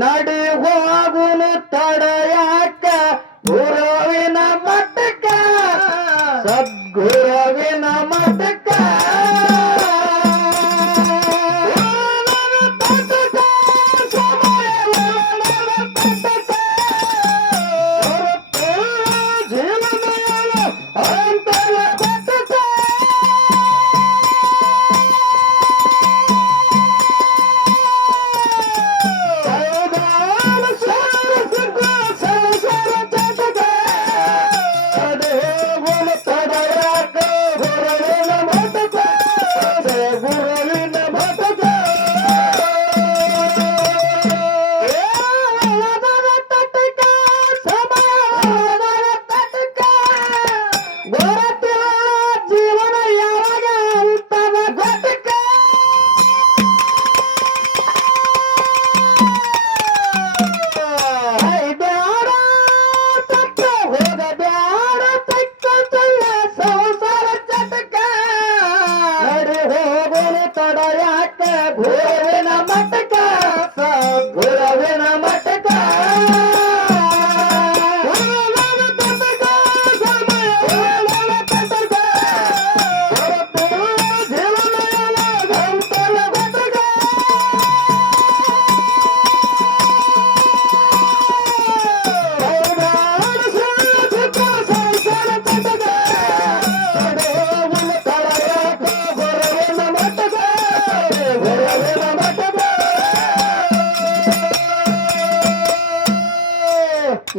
ನಡಿ ಹೋಗುನು ತಡೆಯಾಕ ಗುರುವಿನ ಮಠಕ್ಕ ಸದ್ಗುರುವಿನ ಮಠಕ್ಕ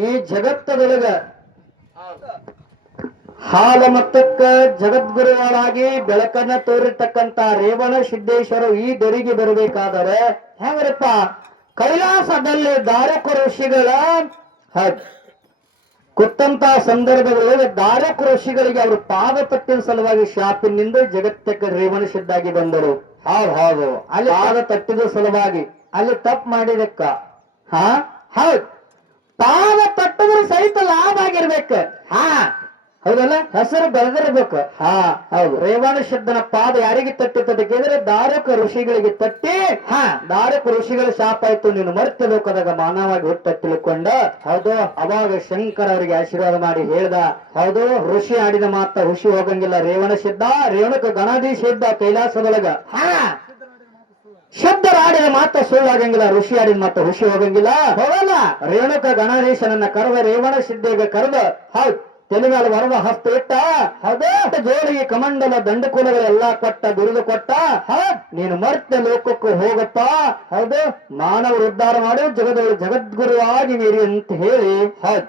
ಈ ಜಗತ್ತದೊಳಗ ಹಾಲ ಮತ್ತಕ್ಕ ಜಗದ್ಗುರುಗಳಾಗಿ ಬೆಳಕನ್ನ ತೋರಿರ್ತಕ್ಕಂತ ರೇವಣ ಸಿದ್ದೇಶ್ವರ ಈ ದರಿಗೆ ಬರಬೇಕಾದರೆ ಹೆಂಗ್ರಪ್ಪ ಕೈಲಾಸದಲ್ಲಿ ದಾರಕ ಋಷಿಗಳ ಕುತ್ತಂತ ಸಂದರ್ಭದಲ್ಲಿ ದಾರಕ ಋಷಿಗಳಿಗೆ ಅವರು ಪಾದ ತಟ್ಟಿನ ಸಲುವಾಗಿ ಶಾಪಿನಿಂದ ಜಗತ್ತಕ್ಕ ರೇವಣ ಸಿದ್ದಾಗಿ ಬಂದರು. ಹೌದು ಅಲ್ಲಿ ಪಾದ ತಟ್ಟಿದ ಸಲುವಾಗಿ ಅಲ್ಲಿ ತಪ್ಪು ಮಾಡಿದಕ್ಕ ಹೌದು ಪಾದ ತಟ್ಟಿದ್ರೆ ಸಹಿತ ಲಾಭ ಆಗಿರ್ಬೇಕು. ಹೌದಲ್ಲ, ಹೆಸರು ಬೆಳೆದಿರ್ಬೇಕು. ಹೌದು. ರೇವಣ ಸಿದ್ದನ ಪಾದ ಯಾರಿಗೆ ತಟ್ಟಿದ್ದಕ್ಕಿದ್ರೆ ದಾರಕ ಋಷಿಗಳಿಗೆ ತಟ್ಟಿ ದಾರಕ ಋಷಿಗಳ ಶಾಪ ಆಯ್ತು, ನೀನು ಮರ್ತ್ಯ ಲೋಕದಾಗ ಮಾನವಾಗಿ ಹುಟ್ಟ ತಿಳ್ಕೊಂಡ. ಹೌದು. ಅವಾಗ ಶಂಕರ ಅವರಿಗೆ ಆಶೀರ್ವಾದ ಮಾಡಿ ಹೇಳ್ದ, ಹೌದು ಋಷಿ ಆಡಿದ ಮಾತ ಋಷಿ ಹೋಗಂಗಿಲ್ಲ. ರೇವಣ ಸಿದ್ಧ ರೇವಣಕ ಗಣಾಧೀಶ ಇದ್ದ ಕೈಲಾಸದೊಳಗ. ಶಬ್ದರಾಡಿದ ಮಾತ ಸುಳ್ಳಾಗಂಗಿಲ್ಲ, ಋಷಿ ಆಡಿದ ಮಾತ ಋಷಿ ಹೋಗಂಗಿಲ್ಲ. ಹೋಗಲ್ಲ. ರೇಣುಕ ಗಣಾಧೀಶನನ್ನ ಕರೆದ ರೇವಣ ಸಿದ್ಧಿಗೆ ಕರೆದ ಹೌದು ತೆಲುಗಾಲ ವರದ ಹಸ್ತ ಇಟ್ಟ. ಹೌದು. ಜೋಳಿಗೆ ಕಮಂಡಲ ದಂಡಕೂಲಗಳೆಲ್ಲಾ ಕೊಟ್ಟ, ಬಿರುದು ಕೊಟ್ಟ. ನೀನು ಮರ್ತ್ಯ ಲೋಕಕ್ಕೂ ಹೋಗಪ್ಪ. ಹೌದು. ಮಾನವರು ಉದ್ಧಾರ ಮಾಡಿ ಜಗದ್ಗುರುವಾಗಿ ನೀರಿ ಅಂತ ಹೇಳಿ ಹೌದು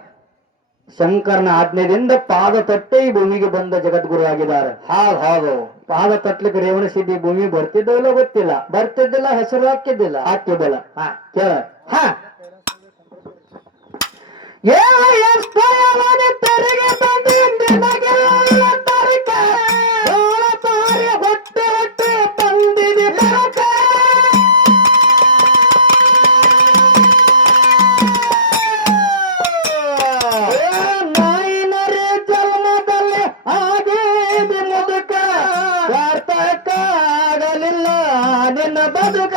ಶಂಕರನ ಆಜ್ಞೆಯಿಂದ ಪಾದ ತಟ್ಟೆ ಈ ಭೂಮಿಗೆ ಬಂದ ಜಗದ್ಗುರು ಆಗಿದ್ದಾರೆ. ಹೌದು. ಪಾದ ತಟ್ಲಿಕ್ಕೆ ರೇವಣ ಸಿದ್ಧಿ ಭೂಮಿ ಬರ್ತಿದ್ದವಲ್ಲ ಗೊತ್ತಿಲ್ಲ, ಬರ್ತಿದ್ದಿಲ್ಲ, ಹೆಸರು ಹಾಕಿದ್ದಿಲ್ಲ. ಕೇಳ ತೆರಿಗೆ ಹೊಟ್ಟೆ ಹೊಟ್ಟೆ ಬಂದಿದೆ ನಾಯಿನರೇ ಜನ್ಮದಲ್ಲಿ ಆಗೇದಿ ಮುದುಕ, ಸಾರ್ಥಕ್ಕಾಗಲಿಲ್ಲ ನಿನ್ನ ಬದುಕ.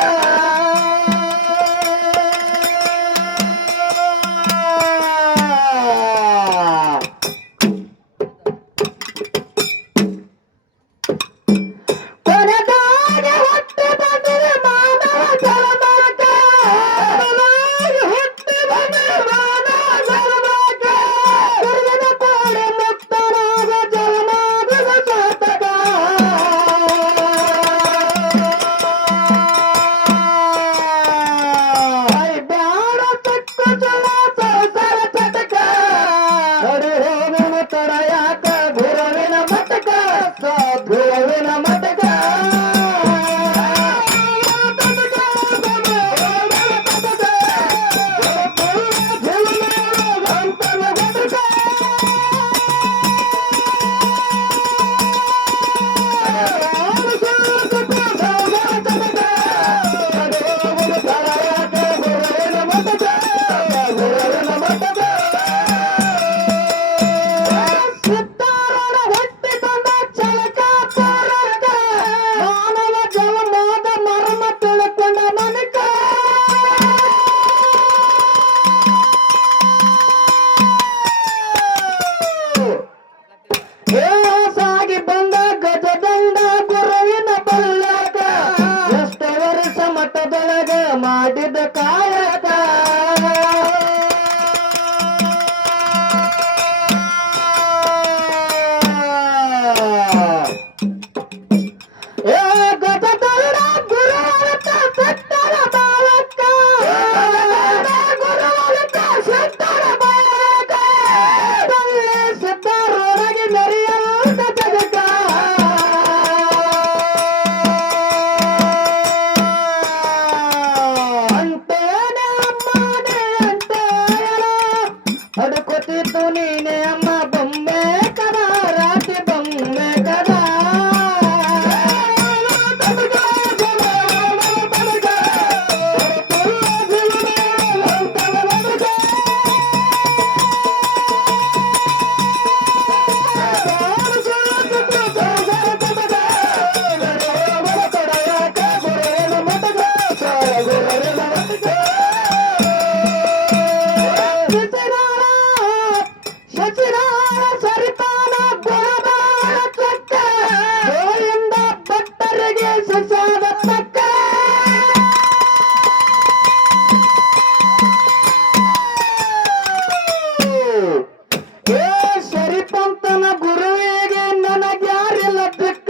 ಶರೀಫಂತನ ಗುರುವಿಗೆ ನನಗ್ಯಾರಿಲ್ಲ ದಿಕ್ಕ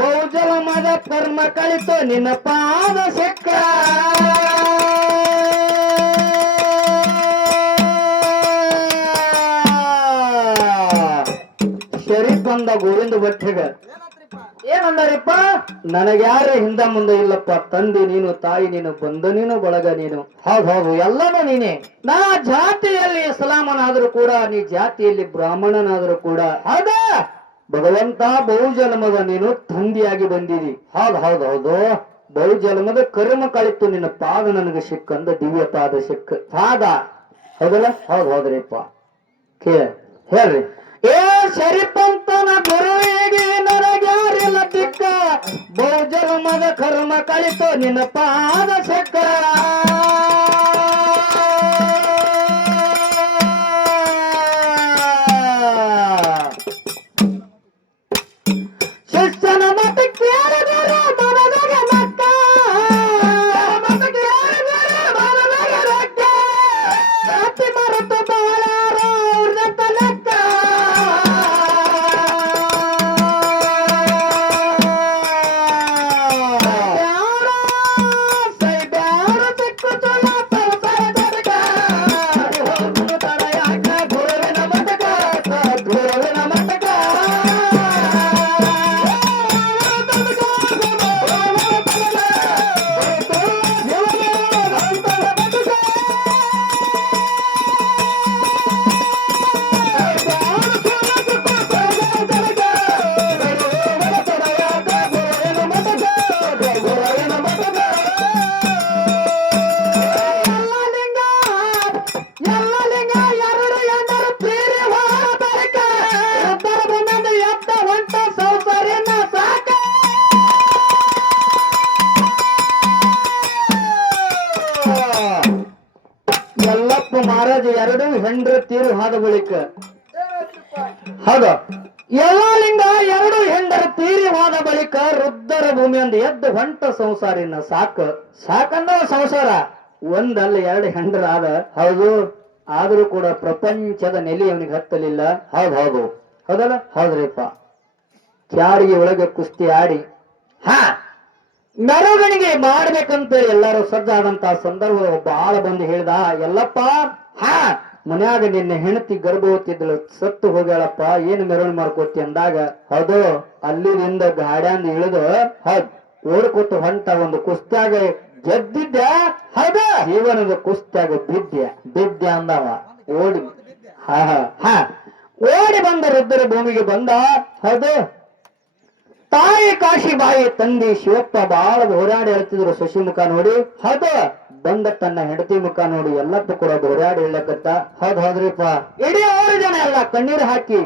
ಬಹುಜಲಮದ ಕರ್ಮ ಕಳಿತು ನಿನ್ನ ಪಾದ ಸಿಕ್ಕ ಶರೀಫ್ ಬಂದ ಗೋವಿಂದ ಭಟ್ಟಿಗ ಏನಂದಾರಿಪ್ಪ ನನಗ್ಯಾರ ಹಿಂದ ಮುಂದೆ ಇಲ್ಲಪ್ಪ ತಂದೆ ನೀನು ತಾಯಿ ನೀನು ಬಂದ ನೀನು ಬಳಗ ನೀನು ಹೌದು ಎಲ್ಲನೂ ನೀನೆ ನಾ ಜಾತಿಯಲ್ಲಿ ಇಸ್ಲಾಮನಾದ್ರೂ ಕೂಡ ನೀ ಜಾತಿಯಲ್ಲಿ ಬ್ರಾಹ್ಮಣನಾದ್ರೂ ಕೂಡ ಹೌದಾ ಭಗವಂತ ಬಹುಜನ್ಮದ ನೀನು ತಂದೆಯಾಗಿ ಬಂದಿದಿ ಹೌದು ಬಹುಜನ್ಮದ ಕರ್ಮ ಕಳಿತು ನಿನ್ನ ಪಾದ ನನಗೆ ಸಿಕ್ಕಂದ ದಿವ್ಯ ಪಾದ ಸಿಕ್ಕ ಪಾದ ಹೌದಲ್ಲ ಹೌದ್ರಿಪ್ಪ ಹೇಳ್ರಿ ಏ ಶರೀಫಂತನ ಗುರುವಿಗೆ ನನಗ್ಯಾರಿಲ್ಲ ದಿಕ್ಕ ಬಹುಜನ್ಮದ ಕರ್ಮ ಕಳಿತು ನಿನ್ನ ಪಾದ ಸಿಕ್ಕ ಶಿಕ್ಷಣ ಮತ ಕೇಳಿದರೆ ಮನದಾಗ ಮಕ್ಕ ಮತ ಕೇಳಿದರೆ ಮನದಾಗ ರೊಕ್ಕ ಜಾತಿ ಮರೆತು ಬಾಳಾರ ಅವ್ರದಂತ ಲೆಕ್ಕ ಸೈಬ್ಯಾರ ಸಿಕ್ಕು ತುಳ ಸಂಸಾರ ಜಗಕ್ಕ ಹೋಗುನು ತಡೆಯಾಕ ಗುರುವಿನ ಮತಕ ಗುರುವಿನ ಮತಕ ಯಲ್ಲಪ್ಪ ಮಹಾರಾಜ ಎರಡು ಹೆಂಡತಿಯರು ಹಾದ ಬಳಿಕ ಹೌದು ಎಲ್ಲ ಲಿಂಗ ಎರಡು ಹೆಂಡರ ತೀರಿ ಹೋದ ಬಳಿಕ ರುದ್ಧರ ಭೂಮಿಯೊಂದು ಎದ್ದು ಹೊಂಟ ಸಂಸಾರಿನ ಸಾಕಂದ ಸಂಸಾರ ಒಂದಲ್ಲ ಎರಡು ಹೆಂಡರ ಆದ ಹೌದು ಆದ್ರೂ ಕೂಡ ಪ್ರಪಂಚದ ನೆಲೆ ಅವನಿಗೆ ಹತ್ತಲಿಲ್ಲ ಹೌದಲ್ಲ ಹೌದ್ರಿಪ್ಪ ಚಾರಿಗೆ ಒಳಗೆ ಕುಸ್ತಿ ಆಡಿ ಮೆರವಣಿಗೆ ಮಾಡ್ಬೇಕಂತ ಎಲ್ಲರೂ ಸಜ್ಜಾದಂತ ಸಂದರ್ಭ ಒಬ್ಬ ಆಳ ಬಂದು ಹೇಳ್ದ ಎಲ್ಲಪ್ಪ ಮನ್ಯಾಗ ನಿನ್ನೆ ಹೆಂಡತಿ ಗರ್ಭವತಿದ್ಳು ಸತ್ತು ಹೋಗ್ಯಾಳಪ್ಪ ಏನು ಮೆರವಣಿಗೆ ಮಾಡ್ಕೋತಿ ಅಂದಾಗ ಹೌದು ಅಲ್ಲಿಂದ ಗಾಡ್ಯಾಂದ ಇಳಿದು ಓಡ್ಕೊಟ್ಟು ಹೊಂಟ ಒಂದು ಕುಸ್ತ್ಯಾಗ ಗೆದ್ದಿದ್ದ ಹೌದು ಜೀವನದ ಕುಸ್ತ್ಯಾಗ ಬಿದ್ದೆ ಅಂದವ ಓಡಿ ಓಡಿ ಬಂದ ರುದ್ರರ ಭೂಮಿಗೆ ಬಂದ ಹೌದು ತಾಯಿ ಕಾಶಿಬಾಯಿ ತಂದೆ ಶಿವಪ್ಪ ಬಹಳ ಹೋರಾಡಿ ಹೇಳ್ತಿದ್ರು ಶಶಿ ಮುಖ ನೋಡಿ ಹೌದು ಬಂದ ತನ್ನ ಹೆಂಡತಿ ಮುಖ ನೋಡಿ ಎಲ್ಲಪ್ಪ ಕೂಡ ಹೋರಾಡಿ ಹೇಳಕತ್ತ ಹೌದ್ರಿಪ್ಪ ಇಡೀ 6 ಜನ ಎಲ್ಲ ಕಣ್ಣೀರು ಹಾಕಿ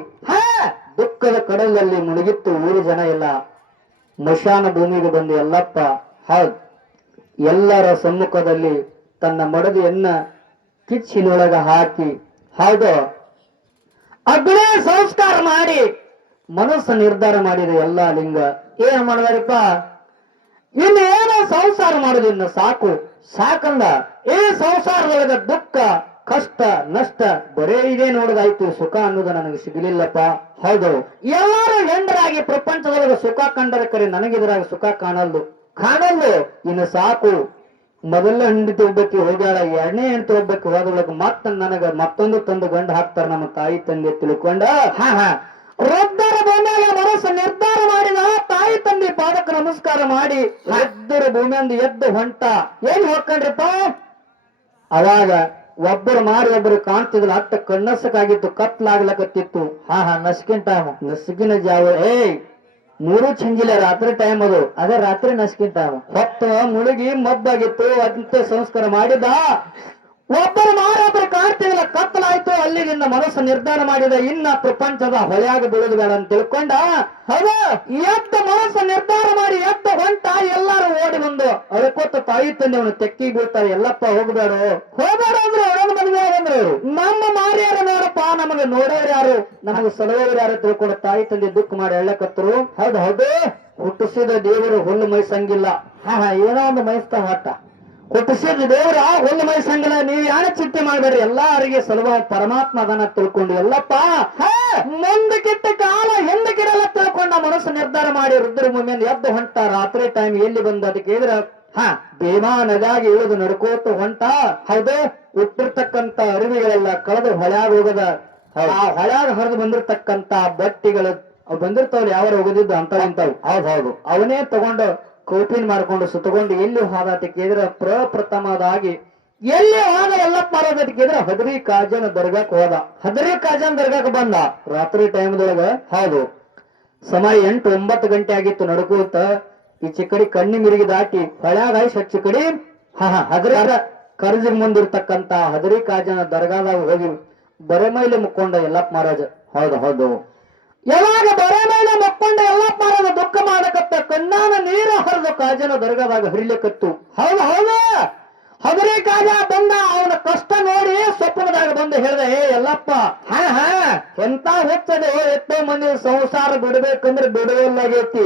ದುಃಖದ ಕಡಲಲ್ಲಿ ಮುಳುಗಿತ್ತು 3 ಜನ ಎಲ್ಲ ಮಶಾನ ಭೂಮಿಗೆ ಬಂದು ಎಲ್ಲಪ್ಪ ಎಲ್ಲರ ಸಮ್ಮುಖದಲ್ಲಿ ತನ್ನ ಮಡದಿಯನ್ನ ಕಿಚ್ಚಿನೊಳಗ ಹಾಕಿ ಹೌದು ಅಗ್ನಿ ಸಂಸ್ಕಾರ ಮಾಡಿ ಮನಸ್ಸು ನಿರ್ಧಾರ ಮಾಡಿದ ಎಲ್ಲ ಲಿಂಗ ಏನ್ ಮಾಡಿದಾರಪ್ಪ ಇನ್ನೇನೋ ಸಂಸಾರ ಮಾಡೋದಿನ್ನ ಸಾಕಂದ ಈ ಸಂಸಾರದೊಳಗ ದುಃಖ ಕಷ್ಟ ನಷ್ಟ ಬರೇ ಇದೇ ನೋಡೋದಾಯ್ತು ಸುಖ ಅನ್ನೋದು ನನಗೆ ಸಿಗಲಿಲ್ಲಪ್ಪ ಹೌದು ಎಲ್ಲರೂ ಹೆಂಡರಾಗಿ ಪ್ರಪಂಚದೊಳಗ ಸುಖ ಕಂಡರೆ ಕರೆ ನನಗಿದ್ರಾಗ ಸುಖ ಕಾಣಲ್ದು ಇನ್ನು ಸಾಕು ಮೊದಲ ಹೆಂಡತಿ ಒಬ್ಬಕ್ಕೆ ಹೋಗ್ಯಾಳ 2ನೇ ಹೆಂಡತಿ ಒಬ್ಬಕ್ಕೆ ಹೋದೊಳಗ ನನಗ ಮತ್ತೊಂದು ತಂದು ಗಂಡು ಹಾಕ್ತಾರ ನಮ್ಮ ತಾಯಿ ತಂದೆ ತಿಳ್ಕೊಂಡ ವೃದ್ಧರ ಭೂಮಿಯಾಗ ಮನಸ್ಸು ನಿರ್ಧಾರ ಮಾಡಿದ ತಾಯಿ ತಂದೆ ಪಾದಕ್ಕೆ ನಮಸ್ಕಾರ ಮಾಡಿ ವೃದ್ಧರ ಭೂಮಿಯಿಂದ ಎದ್ದು ಹೊಂಟ ಏನ್ ಹೋಗ್ಕೊಂಡ್ರಪ್ಪ ಅವಾಗ ಒಬ್ಬರು ಮಾರಿ ಒಬ್ಬರು ಕಾಣ್ತಿದ್ರು ಅಟ್ಟ ಕಣ್ಣಸಕ್ಕಾಗಿತ್ತು ಕತ್ಲಾಗ್ಲಕತ್ತಿತ್ತು ನಸುಕಿನ ಜಾವ 3 ಚಂಜಿಲ ರಾತ್ರಿ ಟೈಮ್ ಅದು ಅದೇ ರಾತ್ರಿ ನಸುಕಿನ ಟೈಮ್ ಹೊತ್ತು ಮುಳುಗಿ ಮಬ್ಬಾಗಿತ್ತು ಅಂತ ಸಂಸ್ಕಾರ ಮಾಡಿದ ಒಬ್ಬರು ಮಾರೊಬ್ಬರು ಕಾಣ್ತಿಲ್ಲ ಕತ್ತಲಾಯ್ತು ಅಲ್ಲಿಂದ ಮನಸ್ಸು ನಿರ್ಧಾರ ಮಾಡಿದ ಇನ್ನ ಪ್ರಪಂಚದ ಹೊಳೆಯಾಗ ಬೀಳುದು ಬೇಡ ಅಂತ ತಿಳ್ಕೊಂಡ ಹೌದು ಮನಸ್ಸು ನಿರ್ಧಾರ ಮಾಡಿ ಹೊಂಟ ಎಲ್ಲಾರು ಓಡಿ ಬಂದು ಅಳ್ಕೋತ ತಾಯಿ ತಂದೆ ಅವನು ತೆಕ್ಕಿ ಬೀಳ್ತಾರೆ ಎಲ್ಲಪ್ಪ ಹೋಗ್ಬೇಡ ಅಂದ್ರು ಒಳಗ ಮದುವೆ ಆಗಂದ್ರು ನಮ್ಮ ಮಾರಿಯಾರ ನೋಡಪ್ಪ ನಮಗೆ ನೋಡೋರು ಯಾರು ನಮಗೆ ಸಲಹೋರು ಯಾರು ತಿಳ್ಕೊಂಡು ತಾಯಿ ತಂದೆ ದುಃಖ ಮಾಡಿ ಎಳ್ಳಕತ್ತರು ಹೌದು ಹುಟ್ಟಿಸಿದ ದೇವರು ಹುಲ್ಲು ಮೈಸಂಗಿಲ್ಲ ಏನೋ ಒಂದು ಮೈಸ್ತಾ ಹೊಟ್ಟ ಹುಟ್ಟಿಸಿದ ದೇವರ ಹುಲ್ಲು ಮೈಸಂಗಿಲ್ಲ ನೀವು ಯಾರ ಚಿಂತೆ ಮಾಡ್ಬೇಡ್ರಿ ಎಲ್ಲಾರಿಗೆ ಸಲುವಾಗಿ ಪರಮಾತ್ಮ ಅದನ್ನ ತಿಳ್ಕೊಂಡು ಎಲ್ಲಪ್ಪ ಮುಂದಕ್ಕಿಟ್ಟ ಕಾಲ ಹಿಂದಕ್ಕಿರಲ್ಲ ತಿಳ್ಕೊಂಡ ಮನಸ್ಸು ನಿರ್ಧಾರ ಮಾಡಿ ರುದ್ರಭೂಮಿಯಿಂದ ಎದ್ದು ಹೊಂಟ. ರಾತ್ರಿ ಟೈಮ್ ಎಲ್ಲಿ ಬಂದ ಅದಕ್ಕೆ ಕೇಳಿದ್ರ ಭೀಮಾ ನದಿಯಾಗಿ ಇಳಿದು ನಡ್ಕೋತ ಹೊಂಟ. ಹೌದು, ಹುಟ್ಟಿರ್ತಕ್ಕಂತ ಅರಿವಿಗಳೆಲ್ಲ ಕಳೆದು ಹೊಳ್ಯಾಗ ಹೋಗದ. ಆ ಹೊಳ್ಯಾಗ ಹರಿದು ಬಂದಿರ್ತಕ್ಕಂತ ಬಟ್ಟಿಗಳು ಬಂದಿರ್ತಾವಲ್ಲ, ಯಾವ ಹೋಗದಿದ್ದು ಅಂತ ಇಂತಾವ್. ಹೌದು, ಅವನೇ ತಗೊಂಡು ಕೋಪಿನ್ ಮಾಡ್ಕೊಂಡು ಸುತ್ತಕೊಂಡು ಎಲ್ಲಿ ಹೋದ ಅಂತ ಕೇಳಿದ್ರ ಪ್ರಪ್ರಥಮದಾಗಿ ಎಲ್ಲಿ ಹೋದ ಎಲ್ಲಪ್ಪ ಮಾಡೋದಕ್ಕೆ ಕೇಳಿದ್ರ ಹದರಿ ಕಾಜನ ದರ್ಗಾಕ್ ಹೋದ. ಹದರಿ ಕಾಜನ ದರ್ಗಾಕ್ ಬಂದ ರಾತ್ರಿ ಟೈಮ್ದೊಳಗ. ಹೌದು, ಸಮಯ 8-9 ಗಂಟೆ ಆಗಿತ್ತು. ನಡ್ಕೋತ ಈ ಚಿಕ್ಕಡಿ ಕಣ್ಣಿ ಮಿರಿಗಿ ದಾಟಿ ಹೊಳ್ಯಾಗ ಚಿಕ್ಕಡಿ ಹದರಿ ಕರ್ಜಿಗ್ ಮುಂದಿರ್ತಕ್ಕಂತ ಹದರಿ ಕಾಜನ ದರ್ಗಾದಾಗ ಹೋಗಿ ಬರೆ ಮೇಲೆ ಮುಕ್ಕೊಂಡ ಎಲ್ಲಪ್ಪ ಮಹಾರಾಜ. ಹೌದು, ಯಾವಾಗ ಬರೆ ಮೇಲೆ ಮುಕ್ಕೊಂಡ ಎಲ್ಲಪ್ಪ ಮಹಾರಾಜ ದುಃಖ ಮಾಡಕತ್ತ ಕಣ್ಣಾನ ನೀರ ಹರಿದು ಕಾಜನ ದರ್ಗಾದಾಗ ಹರಿಲಿಕ್ಕತ್ತು. ಹೌದು, ಹದರಿ ಕಾಜ ಬಂದ. ಅವನ ಕಷ್ಟ ನೋಡಿ ಸ್ವಪ್ನದಾಗ ಬಂದು ಹೇಳ್ದ, ಏ ಎಲ್ಲಪ್ಪ, ಎಂತ ಹುಚ್ಚದೆ, ಎಷ್ಟೋ ಮಂದಿ ಸಂಸಾರ ಬಿಡ್ಬೇಕಂದ್ರೆ ಬಿಡುವಲ್ಲಾಗೈತಿ,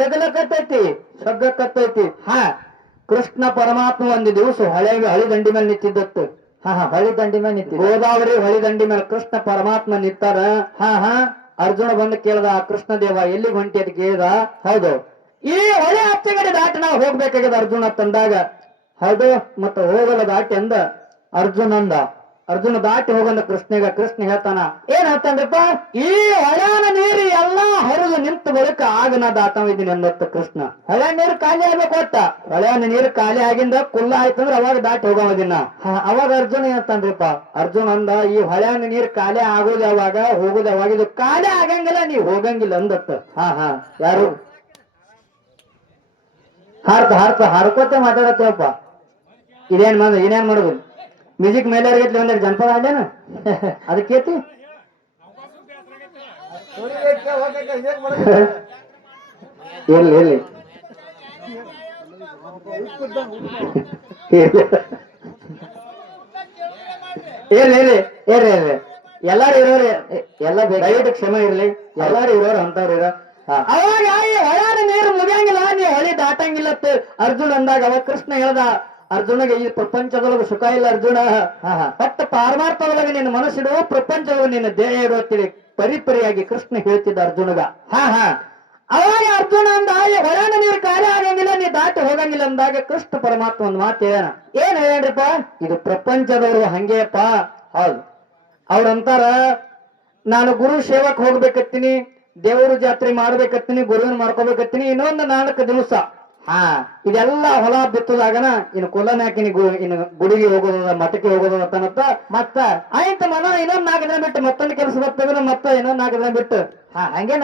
ಜಗಲಕತ್ತೈತಿ, ಸಗ್ಗಕತ್ತೈತಿ. ಕೃಷ್ಣ ಪರಮಾತ್ಮ ಒಂದು ದಿವಸ ಹಳಿ ದಂಡಿ ಮೇಲೆ ನಿಂತಿದ್ದತ್ತು. ಹಳಿ ದಂಡಿ ಮೇಲೆ ನಿಂತಿ, ಗೋದಾವರಿ ಹಳಿ ದಂಡಿ ಮೇಲೆ ಕೃಷ್ಣ ಪರಮಾತ್ಮ ನಿಂತಾರ. ಅರ್ಜುನ ಬಂದು ಕೇಳ್ದ, ಕೃಷ್ಣ ದೇವ ಎಲ್ಲಿ ಹೊಂಟಿ ಅಂತ ಕೇಳ್ದ. ಹೌದು, ಈ ಹೊಳೆ ಹಚ್ಚಗಡೆ ದಾಟಿ ನಾವು ಹೋಗ್ಬೇಕಾಗ್ಯದ ಅರ್ಜುನ ತಂದಾಗ. ಹೌದು, ಮತ್ತ ಹೋಗಲ್ಲ ದಾಟಿ ಅಂದ ಅರ್ಜುನ ಅಂದ. ಅರ್ಜುನ ದಾಟಿ ಹೋಗಂದ ಕೃಷ್ಣಗ. ಕೃಷ್ಣ ಹೇಳ್ತಾನ, ಏನ್ ಹೇಳ್ತಾನ್ರಿಪ್ಪ, ಈ ಹೊಳ್ಯಾನ ನೀರು ಎಲ್ಲಾ ಹರಿದು ನಿಂತು ಬಳಿಕ ಆಗ ನಾ ದಾಟವಿದ್ದೀನಿ ಅಂದತ್ತ ಕೃಷ್ಣ. ಹೊಳ್ಯಾನ ನೀರು ಖಾಲಿ ಆಗ್ಬೇಕು. ಒಟ್ಟ ಹೊಳ್ಯಾನ ನೀರು ಖಾಲಿ ಆಗಿಂದ ಕುಲ್ಲ ಆಯ್ತಂದ್ರ ಅವಾಗ ದಾಟಿ ಹೋಗೋದಿನ. ಅವಾಗ ಅರ್ಜುನ ಹೇಳ್ತಾನ್ರಿಪ್ಪ. ಅರ್ಜುನ ಅಂದ, ಈ ಹೊಳ್ಯಾನ ನೀರು ಖಾಲಿ ಆಗೋದು ಯಾವಾಗ, ಹೋಗೋದು ಯಾವಾಗ, ಇದು ಖಾಲಿ ಆಗಂಗಿಲ್ಲ, ನೀವ್ ಹೋಗಂಗಿಲ್ಲ ಅಂದತ್ತ. ಯಾರು ಹಾರ್ಕೋತೆ ಮಾತಾಡತ್ತೇವಪ್ಪ. ಇದೇನ್ ಮಾಡುದು, ಮ್ಯೂಸಿಕ್ ಮೇಲೆ ಒಂದ್ ಜನಪದ ಹಾಡೇನ ಅದಕ್ಕೇತಿ. ಇರ್ಲಿ ಎಲ್ಲಾರು ಇರೋರು ಎಲ್ಲ ದಯವಿಟ್ಟು ಕ್ಷಮೆ ಇರ್ಲಿ. ಎಲ್ಲಾರು ಇರೋರು ಅಂತವ್ರು ಇರೋ. ಅವಾಗ ಹೊಳ್ಯಾನ ನೀರು ಮುಗಿಯಂಗಿಲ್ಲ, ನೀವು ಹೊಳಿ ದಾಟಂಗಿಲ್ಲತ್ತ ಅರ್ಜುನ್ ಅಂದಾಗ ಅವಾಗ ಕೃಷ್ಣ ಹೇಳ್ದ ಅರ್ಜುನಗೆ, ಈ ಪ್ರಪಂಚದೊಳಗೆ ಸುಖ ಇಲ್ಲ ಅರ್ಜುನ, ಬಟ್ ಪಾರಮಾರ್ಥದೊಳಗೆ ನಿನ್ನ ಮನಸ್ಸಿಡುವ, ಪ್ರಪಂಚದೊಳಗೆ ನಿನ್ನ ದೇಹ ಇರುತ್ತೀರಿ ಪರಿಪರಿಯಾಗಿ ಕೃಷ್ಣ ಹೇಳ್ತಿದ್ದ ಅರ್ಜುನಗ. ಅವಾಗ ಅರ್ಜುನ ಅಂದ, ಹೊಳ್ಯಾನ ನೀರು ಖಾಲಿ ಆಗಂಗಿಲ್ಲ, ನೀ ದಾಟಿ ಹೋಗಂಗಿಲ್ಲ ಅಂದಾಗ ಕೃಷ್ಣ ಪರಮಾತ್ಮ ಒಂದ್ ಮಾತು ಏನ್ ಹೇಳ್ರಿಪ್ಪ, ಇದು ಪ್ರಪಂಚದವರು ಹಂಗೆಯಪ್ಪ. ಹೌದು, ಅವ್ರಂತಾರ, ನಾನು ಗುರು ಸೇವಕ್ ಹೋಗ್ಬೇಕತ್ತೀನಿ, ದೇವರು ಜಾತ್ರೆ ಮಾಡ್ಬೇಕತ್ತೀನಿ, ಗುರುವಿನ ಮಾಡ್ಕೋಬೇಕತ್ತೀನಿ, ಇನ್ನೊಂದು 4 ದಿವಸ ಇದೆಲ್ಲ ಹೊಲ ಬಿತ್ತದಾಗನ ಇನ್ನು ಕೊಲ್ಲನ ಹಾಕಿನಿ, ಇನ್ನು ಗುಡಿಗೆ ಹೋಗೋದ, ಮಠಕ್ಕೆ ಹೋಗೋದ ಅಂತನತ್ತ. ಮತ್ತ ಆಯ್ತ ಮನ ಇನ್ನೊಂದ್ 4 ದಿನ ಬಿಟ್ಟು ಮತ್ತೊಂದು ಕೆಲಸ ಬರ್ತದ, ಮತ್ತ ಇನ್ನೊಂದ್ 4 ದಿನ ಬಿಟ್ಟು ಹಂಗೆ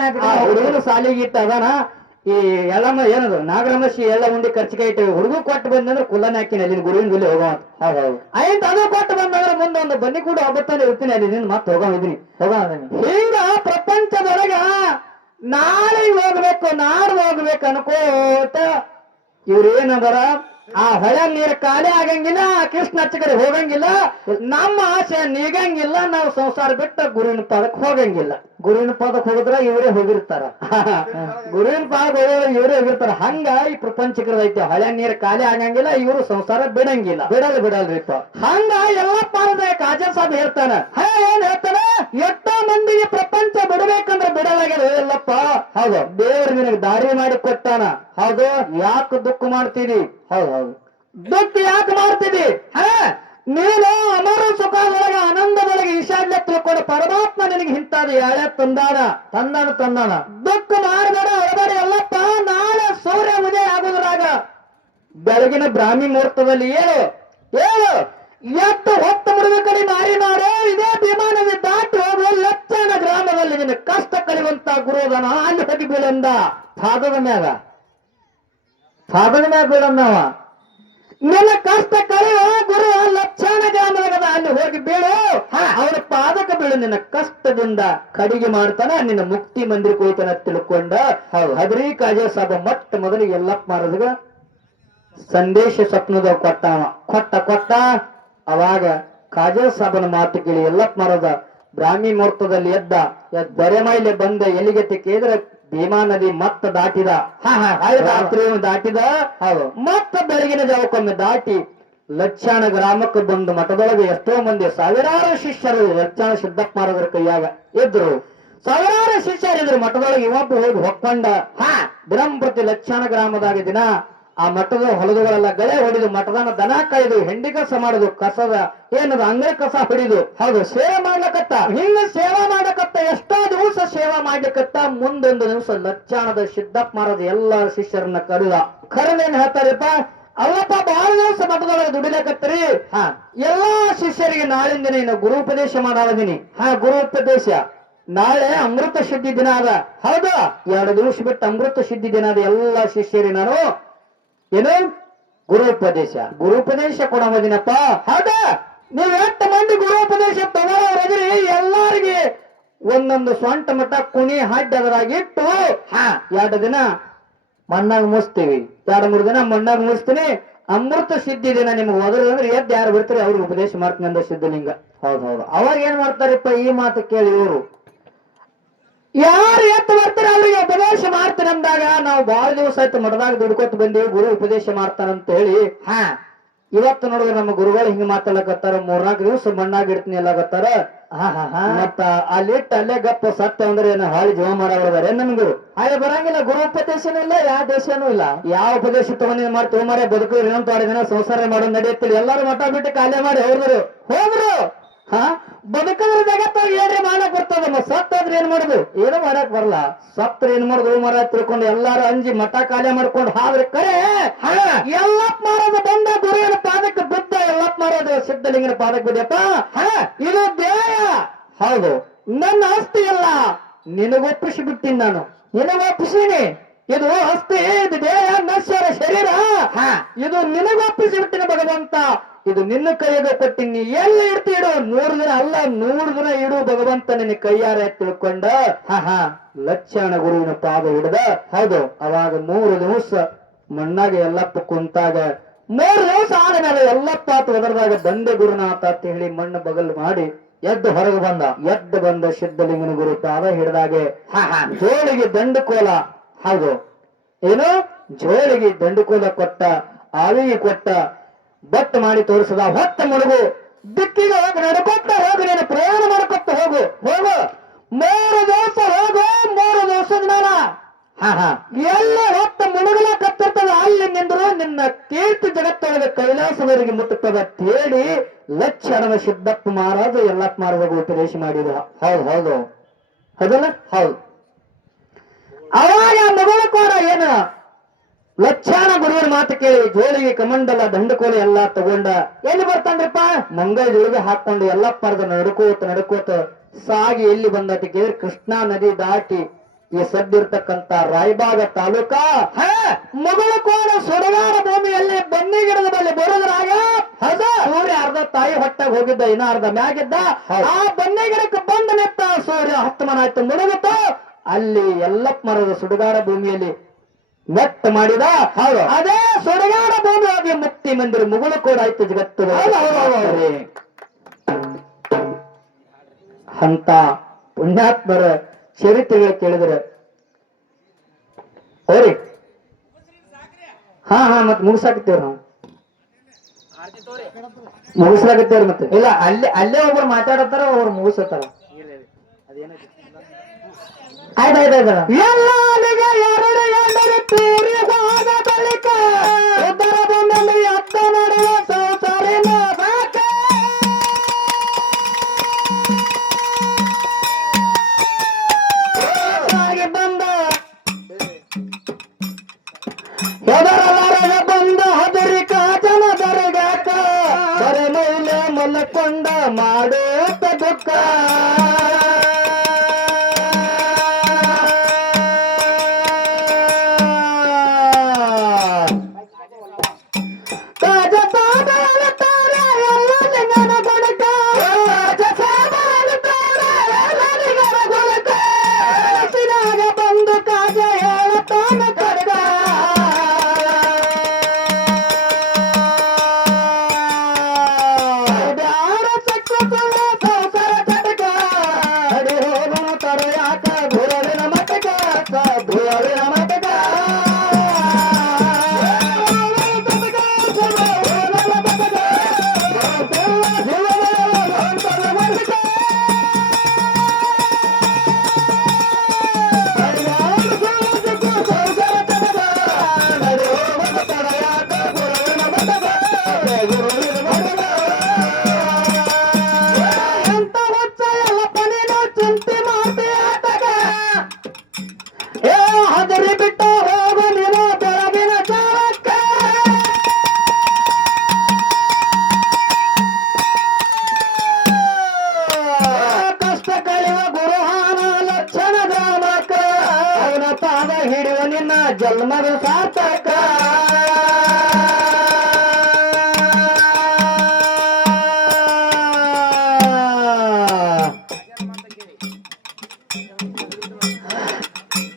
ಹುಡುಗನ ಸಾಲಿಗೆ ಇಟ್ಟ ಅದಾನ. ಈ ಎಲ್ಲಮ್ಮ ಏನದು ನಾಗರಮಶಿ ಎಲ್ಲ ಉಂಡಿ ಖರ್ಚಿಗೆ ಇಟ್ಟು ಹುಡುಗ ಕೊಟ್ಟು ಬಂದಂದ್ರೆ ಕುಲ್ಲನ ಹಾಕಿನಿ ಅಲ್ಲಿ ಗುರುವಿನ ಗುಲಿ ಹೋಗೋ. ಆಯ್ತು, ಅದು ಕೊಟ್ಟು ಬಂದಂದ್ರೆ ಮುಂದೆ ಒಂದು ಬನ್ನಿ ಕೂಡ ಹಬ್ಬತ್ತಾನೆ ಇರ್ತೀನಿ, ಅಲ್ಲಿ ಮತ್ತೆ ಹೋಗಿದ್ದೀನಿ. ಹಿಂಗ ಪ್ರಪಂಚದೊಳಗ ನಾಳೆ ಹೋಗ್ಬೇಕು, ನಾಡ್ದು ಹೋಗ್ಬೇಕು ಅನ್ಕೋತ ಇವ್ರು ಏನಂದಾರ, ಆ ಹೊಳೆ ನೀರು ಖಾಲಿ ಆಗಂಗಿಲ್ಲ, ಕೃಷ್ಣ ಹಚ್ಚ ಕಡೆ ಹೋಗಂಗಿಲ್ಲ, ನಮ್ಮ ಆಸೆ ನೀಗಂಗಿಲ್ಲ, ನಾವು ಸಂಸಾರ ಬಿಟ್ಟ ಗುರುವಿನ ಪಾದಕ್ಕೆ ಹೋಗಂಗಿಲ್ಲ. ಗುರುವಿನ ಪಾದಕ್ಕೆ ಹೋಗಿದ್ರ ಇವರೇ ಹೋಗಿರ್ತಾರ, ಗುರುವಿನ ಪಾದಕ್ಕೆ ಹೋಗೋದ್ರ ಇವರೇ ಹೋಗಿರ್ತಾರ. ಹಂಗ ಈ ಪ್ರಪಂಚಕರದೈತಿ, ಹೊಳೆ ನೀರು ಖಾಲಿ ಆಗಂಗಿಲ್ಲ, ಇವರು ಸಂಸಾರ ಬಿಡಂಗಿಲ್ಲ. ಬಿಡಲ್ರಿಪ್ಪ. ಹಂಗ ಎಲ್ಲ ಪಾದ ಕಾಜಲ್ ಸಾಬ್ ಹೇಳ್ತಾನ. ಏನ್ ಹೇಳ್ತಾನ, ಎಷ್ಟೋ ಮಂದಿಗೆ ಪ್ರಪಂಚ ಬಿಡಬೇಕಂದ್ರೆ ಬಿಡಲಾಗ್ಯದ ಎಲ್ಲಪ್ಪ. ಹೌದು, ದೇವ್ರ ನಿನಗೆ ದಾರಿ ಮಾಡಿ ಕೊಟ್ಟಾನ. ಹೌದು, ಯಾಕೆ ದುಃಖ ಮಾಡ್ತೀವಿ? ಹೌದು, ದುಃಖ ಯಾಕೆ ಮಾಡ್ತೀವಿ? ನೀನು ಅಮರ ಸುಖದೊಳಗೆ ಆನಂದದೊಳಗೆ ಈಶಾನ್ಯ ತಿಳ್ಕೊಂಡು ಪರಮಾತ್ಮ ನಿನಗೆ ಇಂತಾದ ಯಾಳೆ ತಂದಾನ. ದುಃಖ ಮಾಡಬೇಡ, ಹೊರಬೇಡ ಎಲ್ಲಪ್ಪ. ನಾಳೆ ಸೂರ್ಯ ಉದಯ ಆಗೋದ್ರಾಗ ಬೆಳಗಿನ ಬ್ರಾಹ್ಮಿ ಮುಹೂರ್ತದಲ್ಲಿ ಏಳು ಎತ್ತು ಹೊತ್ತು ಮುಡಿದ ಕಡೆ ಮಾರಿ ಮಾಡು. ಇದೇ ಭೀಮಾ ನದಿ ದಾಟಿ ಹೋಗುವ ಲಕ್ಷಣ ಗ್ರಾಮದಲ್ಲಿ ನಿನ್ನ ಕಷ್ಟ ಕಳೆಯುವಂತ ಗುರುದನ ಅಲ್ಲಿ ಹೋಗಿ ಬೀಳಂದ. ಪಾದದ ಮ್ಯಾಗ ಬೀಳಂದವ. ನಿನ್ನ ಕಷ್ಟ ಕಳೆಯುವ ಗುರು ಲಕ್ಷಣ ಗ್ರಾಮದ ಅಲ್ಲಿ ಹೋಗಿ ಬೀಳು, ಅವನ ಪಾದಕ ಬೀಳು, ನಿನ್ನ ಕಷ್ಟದಿಂದ ಕಡಿಗೆ ಮಾಡ್ತಾನ, ನಿನ್ನ ಮುಕ್ತಿ ಮಂದಿರಕ್ಕೆ ಹೋಯ್ತಾನ ತಿಳ್ಕೊಂಡ. ಹದರಿ ಕಾಜ ಸಾಬ ಮೊಟ್ಟ ಮೊದಲಿಗೆ ಎಲ್ಲಪ್ಪ ಮಾರದ್ಗ ಸಂದೇಶ ಸ್ವಪ್ನದ ಕೊಟ್ಟ. ಅವಾಗ ಕಾಜಲ್ ಸಾಬನ ಮಾತು ಕೇಳಿ ಎಲ್ಲಪ್ಪ ಮಾರದ ಬ್ರಾಹ್ಮಿ ಮುಹೂರ್ತದಲ್ಲಿ ಎದ್ದ ಬೆರೆ ಮೈಲೆ ಬಂದ. ಎಲ್ಲಿಗೆ ಕೇಳಿದ್ರೆ ಭೀಮಾ ನದಿ ಮತ್ತ ದಾಟಿದ. ರಾತ್ರಿ ದಾಟಿದ. ಮತ್ತ ಬೆಳಗಿನ ಜಾವಕ್ಕೊಮ್ಮೆ ದಾಟಿ ಲಕ್ಷಣ ಗ್ರಾಮಕ್ಕೆ ಬಂದು ಮಠದೊಳಗೆ ಎಷ್ಟೋ ಮಂದಿ ಸಾವಿರಾರು ಶಿಷ್ಯರು ಲಕ್ಷಣ ಸಿದ್ದಪ್ಪ ಮಾರದ್ರ ಕೈಯಾಗ ಇದ್ರು. ಸಾವಿರಾರು ಶಿಷ್ಯರಿದ್ರು ಮಠದೊಳಗೆ ಇವೊಬ್ಬ ಹೋಗಿ ಹೊಕ್ಕೊಂಡ ದಿನಂಪ್ರತಿ ಲಕ್ಷಾನ ಗ್ರಾಮದಾಗ ದಿನ ಆ ಮಠದ ಹೊಲದುಗಳೆಲ್ಲ ಗಳೆ ಹೊಡಿದು ಮಠದನ ದನ ಕಾಯ್ದು ಹೆಂಡಿ ಕಸ ಮಾಡುದು ಕಸದ ಏನದು ಅಂಗಡಿ ಕಸ ಹೊಡಿದು ಹೌದು ಸೇವೆ ಮಾಡ್ಲಕತ್ತ ಹಿಂಗ ಸೇವಾ ಮಾಡ್ಲಕತ್ತ ಎಷ್ಟೋ ದಿವಸ ಸೇವಾ ಮಾಡ್ಲಿಕತ್ತ ಮುಂದೊಂದು ದಿವಸ ಲಕ್ಷಾಣದ ಸಿದ್ದಪ್ಪ ಮಾರದ ಎಲ್ಲಾ ಶಿಷ್ಯರನ್ನ ಕರೆದೇನ್ ಹೇಳ್ತಾರಪ್ಪ ಅಲ್ಲಪ್ಪ ಬಹಳ ದಿವಸ ಮಠದೊಳಗೆ ದುಡಿಲಕತ್ತರಿ ಎಲ್ಲಾ ಶಿಷ್ಯರಿಗೆ ನಾಳಿಂದ ನೀನು ಗುರುಪದೇಶ ಮಾಡಾವದಿನಿ ಗುರುಪದೇಶ ನಾಳೆ ಅಮೃತ ಸಿದ್ಧಿ ದಿನ ಅದ ಹೌದಾ 2 ದಿವಸ ಬಿಟ್ಟು ಅಮೃತ ಸಿದ್ಧಿ ದಿನ ಅದ ಎಲ್ಲಾ ಶಿಷ್ಯರಿಗೆ ನಾನು ಏನು ಗುರುಪದೇಶ ಕೊಡೋದಿನಪ್ಪ ಹೌದಾ ನೀವ್ ಎಷ್ಟು ಮಂದಿ ಗುರುಪದೇಶ ತಗೊಳ್ಳೋದ್ರಿ ಎಲ್ಲಾರಿಗೆ ಒಂದೊಂದು ಸ್ವಂಟ ಮಠ ಕುಣಿ ಹಾಡ್ಯ ಅದರಾಗಿಟ್ಟು 2 ದಿನ ಮಣ್ಣಾಗ ಮುಗಿಸ್ತೀವಿ 2-3 ದಿನ ಮಣ್ಣಾಗ ಮುಗಿಸ್ತೀನಿ ಅಮೃತ ಸಿದ್ಧಿ ದಿನ ನಿಮ್ಗೆ ಹೋದ್ರೆ ಎದ್ದು ಯಾರು ಬರ್ತಾರೆ ಅವ್ರಿಗೆ ಉಪದೇಶ ಮಾಡ್ತೀನಿ ಅಂದ ಸಿದ್ಧಲಿಂಗ ಹೌದೌದು ಅವಾಗ ಏನ್ ಮಾಡ್ತಾರಪ್ಪ ಈ ಮಾತು ಕೇಳಿ ಇವರು ಯಾರು ಎತ್ತು ಬರ್ತಾರೆ ಅವ್ರಿಗೆ ಉಪದೇಶ ಮಾಡ್ತಾನೆ ಅಂದಾಗ ನಾವು ಬಹಳ ದಿವಸ ಆಯ್ತು ಮಠದಾಗ ದುಡ್ಕೊತ ಬಂದೀವಿ ಗುರು ಉಪದೇಶ ಮಾಡ್ತಾನಂತ ಹೇಳಿ ಇವತ್ತು ನೋಡಿದ್ರೆ ನಮ್ಮ ಗುರುಗಳು ಹಿಂಗ ಮಾತಾಡಕತ್ತಾರ 3-4 ದಿವಸ ಮಣ್ಣಾಗ ಇಡ್ತೀನಿ ಎಲ್ಲಾಗತ್ತಾರ ಮತ್ತ ಅಲ್ಲಿಟ್ಟು ಅಲ್ಲೇ ಗಪ್ಪ ಸತ್ಯ ಅಂದ್ರೆ ಏನ ಹಾಳಿ ಜೀವ ಮಾಡೋದಾರೆ ನನ್ಗೂ ಹಾಗೆ ಬರಂಗಿಲ್ಲ ಗುರು ಉಪದೇಶನೂ ಇಲ್ಲ ಯಾವ ದೇಶನೂ ಇಲ್ಲ ಯಾವ ಉಪದೇಶ ತಗೊಂಡ್ ಮಾಡ್ತೀವಿ ಮಾರೇ ಬದುಕು ಇನ್ನೊಂದು 2 ದಿನ ಸಂಸಾರ ಮಾಡೋದು ನಡೆಯುತ್ತಿಲ್ಲ ಎಲ್ಲರೂ ಮಠ ಬಿಟ್ಟು ಖಾಲಿ ಮಾಡಿ ಹೋದ್ರು ಬದುಕದ್ರ ಜಗತ್ತಾಗ ಏನ್ರಿ ಮಾಡಕ್ ಬರ್ತದ ಸತ್ತಾದ್ರೆ ಏನ್ ಮಾಡುದು ಏನು ಮಾಡಕ್ ಬರಲ್ಲ ಸತ್ರ ಏನ್ ಮಾಡುದು ಮರ ತಿಳ್ಕೊಂಡು ಎಲ್ಲಾರು ಅಂಜಿ ಮಠ ಖಾಲಿ ಮಾಡ್ಕೊಂಡು ಹಾದ್ರೆ ಕರೆ ಎಲ್ಲಪ್ಪ ಮಾರೋದು ಬಂದ ಗುರುವಿನ ಪಾದಕ್ಕೆ ಬಿದ್ದ ಎಲ್ಲಪ್ಪ ಮಾರೋದು ಸಿದ್ಧಲಿಂಗನ ಪಾದಕ್ಕೆ ಬಿದ್ದಪ್ಪ ಇದು ದೇಯ ಹೌದು ನನ್ನ ಆಸ್ತಿ ಅಲ್ಲ ನಿನಗೊಪ್ಪಿಸಿ ಬಿಟ್ಟಿನಿ ನಾನು ನಿನಗೊಪ್ಪಿಸೀನಿ ಇದು ಆಸ್ತಿ ಇದು ದೇಹ ನಶ್ವರ ಶರೀರ ಇದು ನಿನಗೊಪ್ಪಿಸಿ ಬಿಟ್ಟಿನ ಭಗವಂತ ಇದು ನಿನ್ನ ಕೈಯಾಗ ಕೊಟ್ಟಿನಿ ಎಲ್ಲಿ ಇಡ್ತೀಡು 3 ದಿನ ಅಲ್ಲ 100 ದಿನ ಇಡು ಭಗವಂತ ನಿನ್ನ ಕೈಯಾರೆ ತಿಳ್ಕೊಂಡ ಲಕ್ಷಣ ಗುರುವಿನ ಪಾದ ಹಿಡ್ದ ಹೌದು ಅವಾಗ 3 ದಿವಸ ಮಣ್ಣಾಗ ಎಲ್ಲಪ್ಪ ಕುಂತಾಗ 3 ದಿವಸ ಆದ್ಮೇಲೆ ಎಲ್ಲಪ್ಪ ಒದರದಾಗ ಬಂದೆ ಗುರುನಾಥ ಅಂತ ಹೇಳಿ ಮಣ್ಣು ಬಗಲ್ ಮಾಡಿ ಎದ್ದು ಹೊರಗೆ ಬಂದ ಸಿದ್ಧಲಿಂಗನ ಗುರು ಪಾದ ಹಿಡ್ದಾಗೆ ಜೋಳಿಗೆ ದಂಡುಕೋಲ ಹೌದು ಏನು ಜೋಳಿಗೆ ದಂಡುಕೋಲ ಕೊಟ್ಟ ಆವಿಗೆ ಕೊಟ್ಟ ಬಟ್ ಮಾಡಿ ತೋರಿಸದ ಹೊತ್ತ ಮುಳುಗು ದಿಕ್ಕಿಗೆ ಹೋಗಿ ನಡ್ಕೊತ್ತ ಹೋಗಿ ನೀನು ಪ್ರಯಾಣ ಮಾಡ್ಕೊತ್ತ ಹೋಗು 3 ದಿವಸ ಹೋಗು 3 ದಿವಸದ ಮೇಲ ಎಲ್ಲ ಹೊತ್ತ ಮುಳುಗಲ ಕತ್ತಿರ್ತದ ಅಲ್ಲಿ ನಿಂದ್ರು ನಿನ್ನ ಕೀರ್ತಿ ಜಗತ್ತೊಳಗೆ ಕೈಲಾಸದವರಿಗೆ ಮುಟ್ಟುತ್ತದ ತೇಳಿ ಲಕ್ಷಣದ ಸಿದ್ದಪ್ಪ ಮಹಾರಾಜ ಎಲ್ಲಪ್ಪ ಮಹಾರಾಜ ಉಪದೇಶ ಮಾಡಿದ ಹೌದು ಅದಲ್ಲ ಹೌದು ಅವಾಗ ಮಗಳಕೋರ ಏನು ಲಕ್ಷಾನ ಗುರುವಿನ ಮಾತು ಕೇಳಿ ಜೋಳಿಗೆ ಕಮಂಡಲ ದಂಡಕೋಲೆ ಎಲ್ಲಾ ತಗೊಂಡ ಎಲ್ಲಿ ಬರ್ತಾನ್ರಿಪ್ಪ ಮಂಗೈ ಜೋಳಿಗೆ ಹಾಕೊಂಡು ಎಲ್ಲಾ ಪರದ ನಡ್ಕೋತ ಸಾಗಿ ಎಲ್ಲಿ ಬಂದತಿ ಕೇಳಿ ಕೃಷ್ಣಾ ನದಿ ದಾಟಿ ಈ ಸದ್ದಿರ್ತಕ್ಕಂತ ರಾಯಬಾಗ ತಾಲೂಕಾ ಮಗಳಕೋರ ಸುಡಗಾರ ಭೂಮಿಯಲ್ಲಿ ಬನ್ನಿ ಗಿಡದ ಬಳಿ ಬರೋದ್ರಾಗ ಸೂರ್ಯ ಅರ್ಧ ತಾಯಿ ಹೊಟ್ಟಾಗ ಹೋಗಿದ್ದ ಇನ್ನ ಅರ್ಧ ಮ್ಯಾಗಿದ್ದ ಆ ಬನ್ನಿ ಗಿಡಕ್ಕೆ ಬಂದ ನಿಂತ ಸೂರ್ಯ ಹತ್ತಮನ ಆಯ್ತು ಮುಳುಗುತ್ತ ಅಲ್ಲಿ ಎಲ್ಲಪ್ಪ ಮರದ ಸುಡುಗಾಡ ಭೂಮಿಯಲ್ಲಿ ಮೆಟ್ಟ ಮಾಡಿದ ಅದೇ ಸುಡುಗಾಡ ಭೂಮಿಯಾಗಿ ಮುಕ್ತಿ ಮಂದಿರ ಮುಗುಳು ಕೂಡ ಆಯ್ತು ಜಗತ್ತು ಅಂತ ಪುಣ್ಯಾತ್ಮರ ಚರಿತ್ರೆಗಳು ಕೇಳಿದ್ರೆ ಅವ್ರಿ ಮತ್ ಮುಗಿಸಾಕತ್ತೇವ್ರಿ ನಾವು ಮುಗಿಸ್ಲಾಕತ್ತೇವ್ರಿ ಮತ್ತೆ ಇಲ್ಲ ಅಲ್ಲೇ ಒಬ್ರು ಮಾತಾಡತ್ತಾರ ಅವ್ರು ಮುಗಿಸತ್ತಾರ ಆಯ್ತಾಯ್ತಾಯ್ತ ಎಲ್ಲರಿಗೆ 2 ತೀರಿ ಹೋದ ಬಳಿಕ ಉತ್ತರ ಬಂದಲ್ಲಿ ಅತ್ತ ನಡೆಯುವ ಸಂಸಾರಿನ ಸಾಕ ಬಂದ ಹೆದರಲಾರಗ ಬಂದ ಹದರಿಕ ಜನ ದರಗಾಕ ಬರ ಮೈಲೆ ಮಲ್ಲಕೊಂಡ ಮಾಡುತ್ತ ದುಃಖ ಬಿಟ್ಟ ಹೋಗು ನೀನು ಬೆಳಗಿನ ಜಾವಕ್ಕ ಕಷ್ಟ ಕಳೆಯುವ ಗುರುಹಾನ ಲಕ್ಷಣ ಗ್ರಾಮಕ್ಕ ಅವನ ಪಾದ ಹಿಡಿಯುವ ನಿನ್ನ ಜನ್ಮದ ಸಾರ್ಥಕ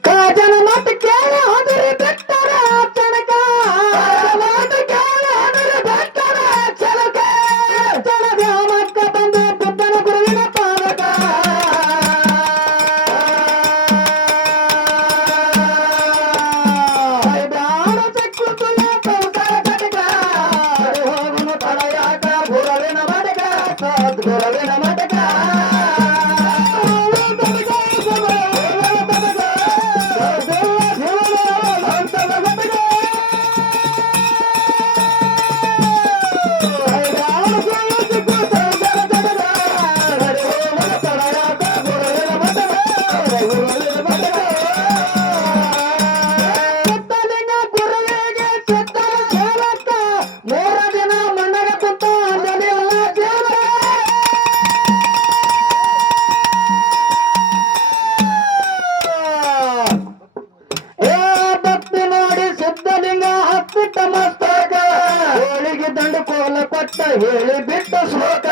ಕಾಜನ ಮತ ಕೇಳ ಅದರಿ ಬೆಟ್ಟರ ಚಣಕ ಮತ ಕೇಳ ಅದರಿ ಬೆಟ್ಟರ ಚಣಕ ಚಣದ ಮಕ್ಕ ಬಂದು ಬುದ್ಧನ ಗುರುವಿನ ಪಾದಕ ಬ್ಯಾಡ ಚಕ್ಕು ತುಯ ಕೌಸರ ಕಟಕ ಹೋಗುನು ತಲೆಯಾಟ ಗುರುವಿನ ಮಟಕ ಸದ್ಗುರುವಿನ ಮಟಕ ಮಸ್ತಕ ಹೋಳಿಗೆ ದಂಡು ಕೋಲ ಕೊಟ್ಟ ಹೇಳಿ ಬಿಟ್ಟ ಶ್ಲೋಕ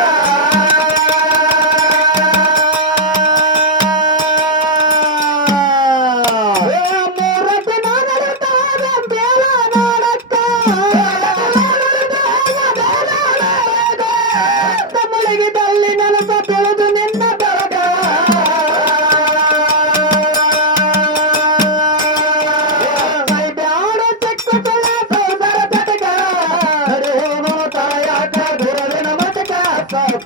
ಮೂರತಿ ನಾನಡತಾದ ಬೇಲ ನಾಡಕ್ಕ ಮುಳುಗಿದಲ್ಲಿ ನೆಲಸ ಬೆಳೆದು ನಿನ್ನ ಬೆಳಗ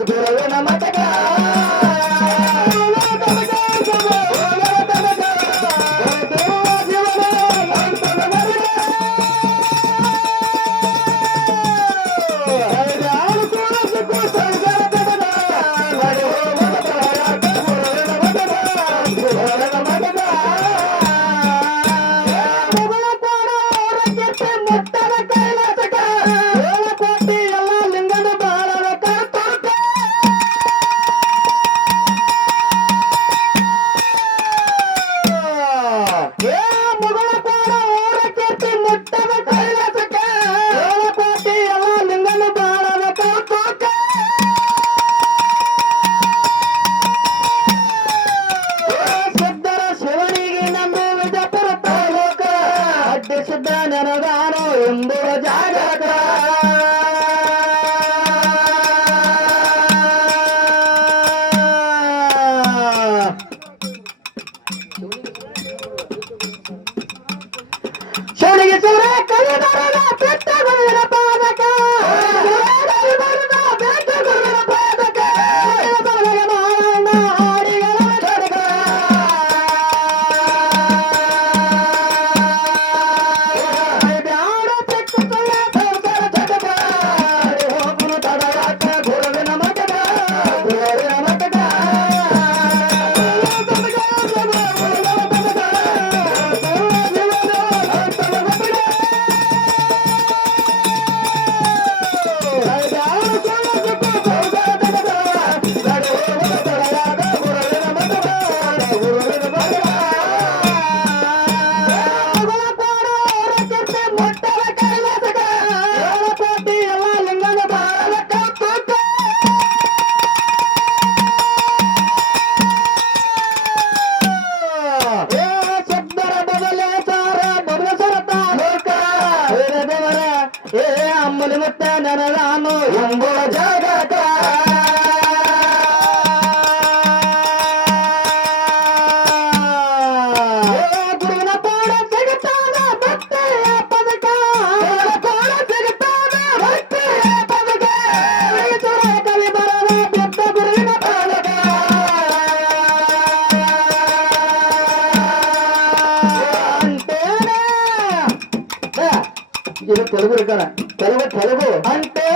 ಗುರುವಿನ ಮತಕ ಮುಟ್ಟದ ಕೈಲಾಸಕ ಕೋಟಿ ಎಲ್ಲ ಲಿಂಗದ ಬಾಳದ ಮುಗಳ ಕೋಡ ಊರ ಕೀರ್ತಿ ಮುಟ್ಟದ ಕೈಲಾಸಕ ಕೋಟಿ ಎಲ್ಲ ಲಿಂಗದ ಬಾಳದ ಕೌತುಕ ಸಿದ್ಧರ ಶಿವನಿಗೆ ನಂದು ವಿಜಯಪುರ ತಾಲೂಕ ಅಡ್ಡಿಸಿದ್ದ ನೆನದಾನು ಎಂಬುವ ಜಾಗಕ ಶಿವನಿಗೆ ಶಿವರ ಕಲಿಬರದ ಬೆಟ್ಟ ಗುರುವಿನ ಪಾದಕ ಬೆಟ್ಟ ಗುರುವಿನ ಪಾದಕ ಮಾರಣ್ಣ ಹಾಡಿಗಳ ಚಡಗ ಬ್ಯಾಡ ಚೆಕ್ಕು ತುಳ್ಳ ಕೌಸರ ಚಟಕ ಹೋಗುನು ತಡಯಾಟ ಗುರುವಿನ ಮಟಕ ಗುರುವಿನ ಮಟಕ ಅಮ್ಮನ ಮುತ್ತ ನನಗಾನು ಎಂಬುವ ಜಾಗಕ ಗುರುವಿನ ಕೋಡ ಸಿಗುತ್ತಾದ ಭಕ್ತಿಯ ಪದಕ ಕೋಡ ಸಿಗುತ್ತಾದ ಭಕ್ತಿಯ ಪದಕ ಕಲಿ ಬರದ ಬಿದ್ದ ಗುರುವಿನ ಪಾದಕ ಅಂತೇನೆ ಇದು ತೆಲುಗು ರೆಡ್ಡಣ తెలుగు తెలుగు అంటే